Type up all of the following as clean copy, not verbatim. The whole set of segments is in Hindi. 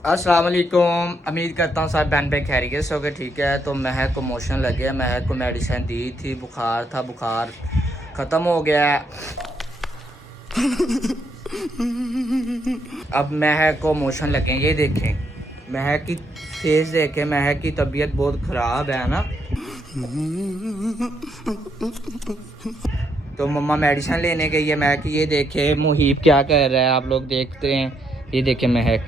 अस्सलाम वालेकुम। उम्मीद करता हूँ सब बहन पे खैरियत से होगे, ठीक है। तो महक को मोशन लगे, महक को मेडिसिन दी थी, बुखार था, बुखार ख़त्म हो गया है। अब महक को मोशन लगे, ये देखें महक की फेस देखें, महक की तबीयत बहुत ख़राब है ना। तो मम्मा मेडिसिन लेने गई है महक। ये देखे मुहीब क्या कर रहा है, आप लोग देखते हैं। ये देखे महक,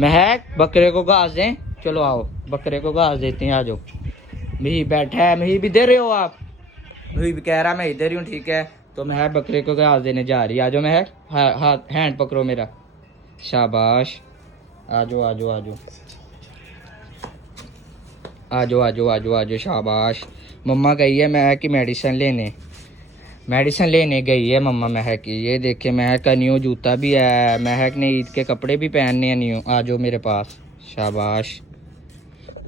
महक बकरे को घास दें, चलो आओ बकरे को घास देते हैं, आ जाओ। मुहीब बैठा है, मुहीब इधर ही हो आप। मुहीब कह रहा मैं इधर ही हूँ, ठीक है। तो महक बकरे को घास देने जा रही है, आ जाओ महक, हाथ हैंड पकड़ो मेरा, शाबाश। आ जाओ आ जाओ आ जाओ आ जाओ आ जाओ आ जाओ आ जाओ, शाबाश। मम्मा गई है महक की मेडिसिन लेने गई है मम्मा महक की। ये देखे महक का न्यू जूता भी है, महक ने ईद के कपड़े भी पहनने हैं न्यू। आ जाओ मेरे पास, शाबाश।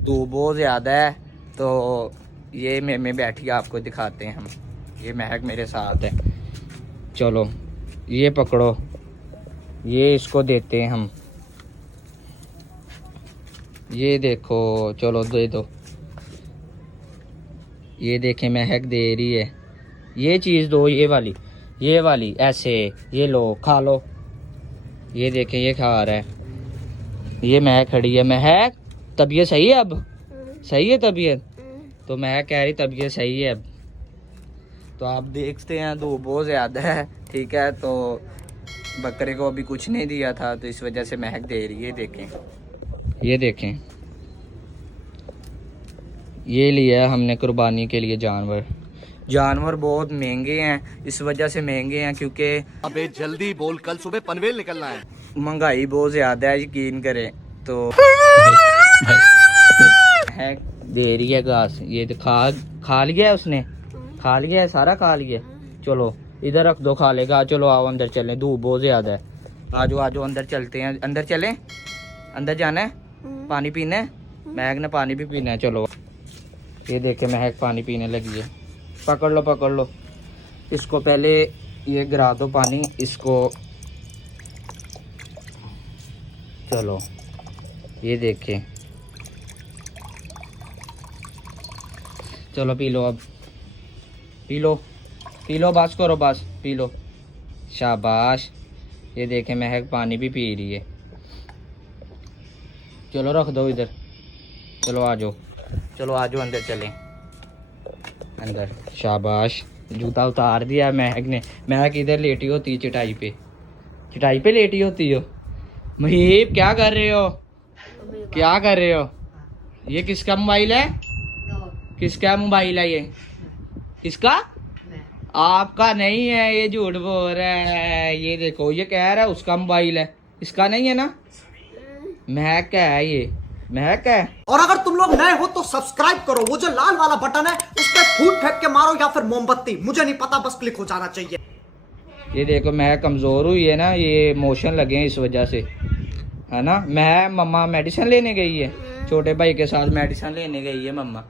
धूप बहुत ज़्यादा है तो ये में बैठी आपको दिखाते हैं हम। ये महक मेरे साथ है, चलो ये पकड़ो, ये इसको देते हैं हम। ये देखो, चलो दे दो। ये देखें महक दे रही है, ये चीज़ दो, ये वाली ऐसे, ये लो खा लो। ये देखें ये खा रहा है। ये महक खड़ी है, महक तबीयत सही है अब, सही है तबीयत। तो महक कह रही तबीयत सही है अब। तो आप देखते हैं धूप बहुत ज़्यादा है, ठीक है। तो बकरे को अभी कुछ नहीं दिया था तो इस वजह से महक दे रही है। ये देखें ये लिया हमने कुर्बानी के लिए जानवर बहुत महंगे हैं, इस वजह से महंगे हैं क्योंकि अबे जल्दी बोल, कल सुबह पनवेल निकलना है। महंगाई बहुत ज़्यादा है, यकीन करें। तो है दे रही है घास, ये तो खा लिया है उसने, खा लिया है, सारा खा लिया। चलो इधर रख दो, खा लेगा। चलो आओ अंदर चलें, धूप बहुत ज़्यादा है। आ जाओ अंदर चलते हैं, अंदर चलें। अंदर जाना है, पानी पीना है, महक ने पानी भी पीना है। चलो ये देखे महक पानी पीने लगी है। पकड़ लो इसको, पहले ये गिरा दो पानी इसको। चलो ये देखें, चलो पी लो, अब पी लो बस करो, बस पी लो, शाबाश। ये देखें महक पानी भी पी रही है। चलो रख दो इधर, चलो आ जाओ अंदर चलें, अंदर, शाबाश। जूता उतार दिया महक ने। महक इधर लेटी होती, चटाई पे लेटी होती हो। मुहीब क्या कर रहे हो, ये किसका मोबाइल है, ये किसका? आपका नहीं है, ये झूठ बोल रहा है। ये देखो ये कह रहा है उसका मोबाइल है, इसका नहीं है ना। महक का है, ये महक है। और अगर तुम लोग नए हो तो सब्सक्राइब करो, वो जो लाल वाला बटन है उस पर फूट फेंक के मारो या फिर मोमबत्ती, मुझे नहीं पता, बस क्लिक हो जाना चाहिए। ये देखो महक कमज़ोर हुई है ना, ये मोशन लगे हैं इस वजह से, है ना। मम्मा मेडिसिन लेने गई है, छोटे भाई के साथ मेडिसिन लेने गई है मम्मा।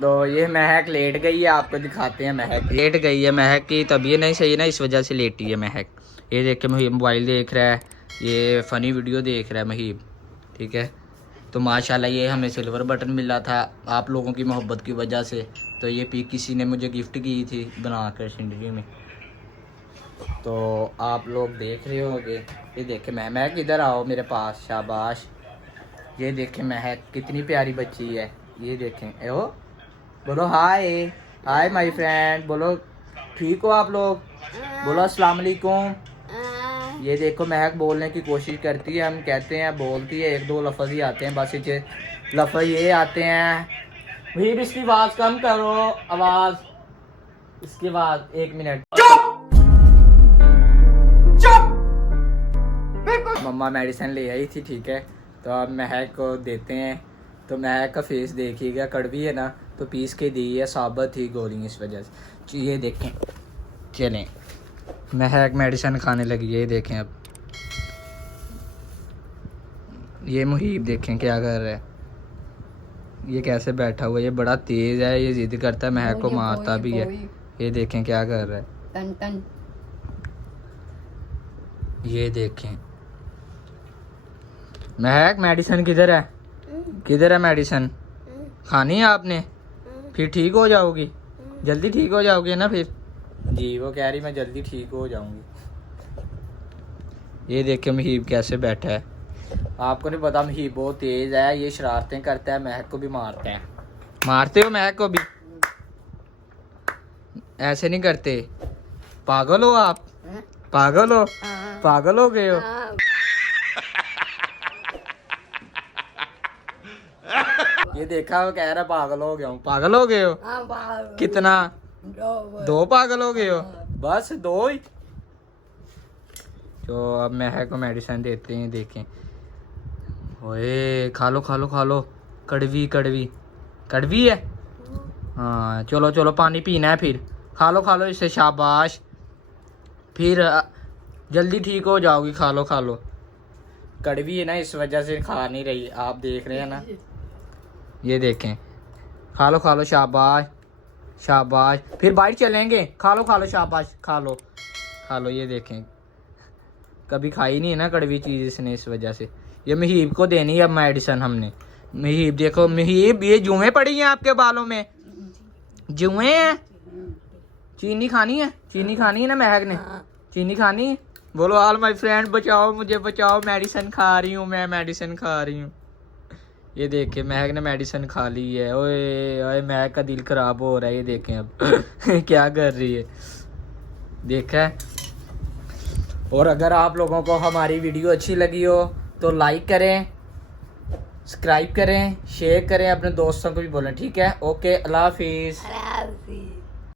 तो ये महक लेट गई है, आपको दिखाते हैं। महक लेट गई है, महक की तबीयत नहीं सही ना, इस वजह से लेटी है महक। ये देख के मुहीब मोबाइल देख रहा है, ये फ़नी वीडियो देख रहा है मुहीब, ठीक है। तो माशाल्लाह ये हमें सिल्वर बटन मिला था आप लोगों की मोहब्बत की वजह से। तो ये पिक किसी ने मुझे गिफ्ट की थी बनाकर जिंदगी में, तो आप लोग देख रहे होंगे। ये देखे महक इधर आओ मेरे पास, शाबाश। ये देखें महक कितनी प्यारी बच्ची है। ये देखें ओ, बोलो हाय माय फ्रेंड, बोलो ठीक हो आप लोग, बोलो अस्सलाम वालेकुम। ये देखो महक बोलने की कोशिश करती है, हम कहते हैं बोलती है, एक दो लफ्ज़ ही आते हैं बस, इसे लफ्ज़ ये आते हैं। भाई इसकी आवाज़ कम करो, आवाज़ इसके बाद 1 मिनट मम्मा मेडिसिन ले आई थी, ठीक है। तो अब महक को देते हैं। तो महक का फेस देखिएगा, कड़वी है ना, तो पीस के दी है, साबित थी गोली इस वजह से। ये देखें, चलें महक मेडिसिन खाने लगी है। ये देखें अब ये मुहीब देखें क्या कर रहा है, ये कैसे बैठा हुआ है, ये बड़ा तेज़ है, ये जिद करता है, महक को मारता भी है। ये देखें क्या कर रहा है, टन ये देखें महक मेडिसिन किधर है? किधर है मेडिसिन? खानी है आपने? फिर ठीक हो जाओगी, जल्दी ठीक हो जाओगी ना फिर। जी वो कह रही मैं जल्दी ठीक हो जाऊंगी। ये देखिए महीब कैसे बैठा है। आपको नहीं पता महीब बहुत तेज है, ये शरारतें करता है, महक को भी मारता है। मारते हो महक को भी? ऐसे नहीं करते, पागल हो आप, पागल हो, पागल हो गए हो। ये देखा वो कह रहा पागल हो गया हूँ। पागल हो गए हो? कितना? 2 पागल हो गए हो? बस 2 ही। तो अब महक को मेडिसिन देते हैं। देखें, ओए खा लो खा लो खा लो। कड़वी कड़वी कड़वी है। हाँ चलो चलो पानी पीना है फिर। खा लो इसे, शाबाश। फिर जल्दी ठीक हो जाओगी। खा लो। कड़वी है ना, इस वजह से खा नहीं रही। आप देख रहे हैं ना, ये देखें। खा लो शाबाश शाबाश। फिर बाइट चलेंगे। खा लो शाबाश। खा लो। ये देखें, कभी खाई नहीं है ना कड़वी चीज़ इसने, इस वजह से। ये महीब को देनी है अब मेडिसिन हमने। महीब देखो, महीब ये जुएं पड़ी हैं आपके बालों में, जुएं हैं। चीनी खानी है? चीनी खानी है ना महक ने? चीनी खानी है? बोलो ऑल माय फ्रेंड बचाओ, मुझे बचाओ, मेडिसिन खा रही हूँ मैं, मेडिसिन खा रही हूँ। ये देखे महक ने मेडिसिन खा ली है। ओए ओए महक का दिल खराब हो रहा है। ये देखें अब क्या कर रही है, देखा है। और अगर आप लोगों को हमारी वीडियो अच्छी लगी हो तो लाइक करें, सब्सक्राइब करें, शेयर करें, अपने दोस्तों को भी बोलें, ठीक है। ओके, अल्लाह हाफिज़।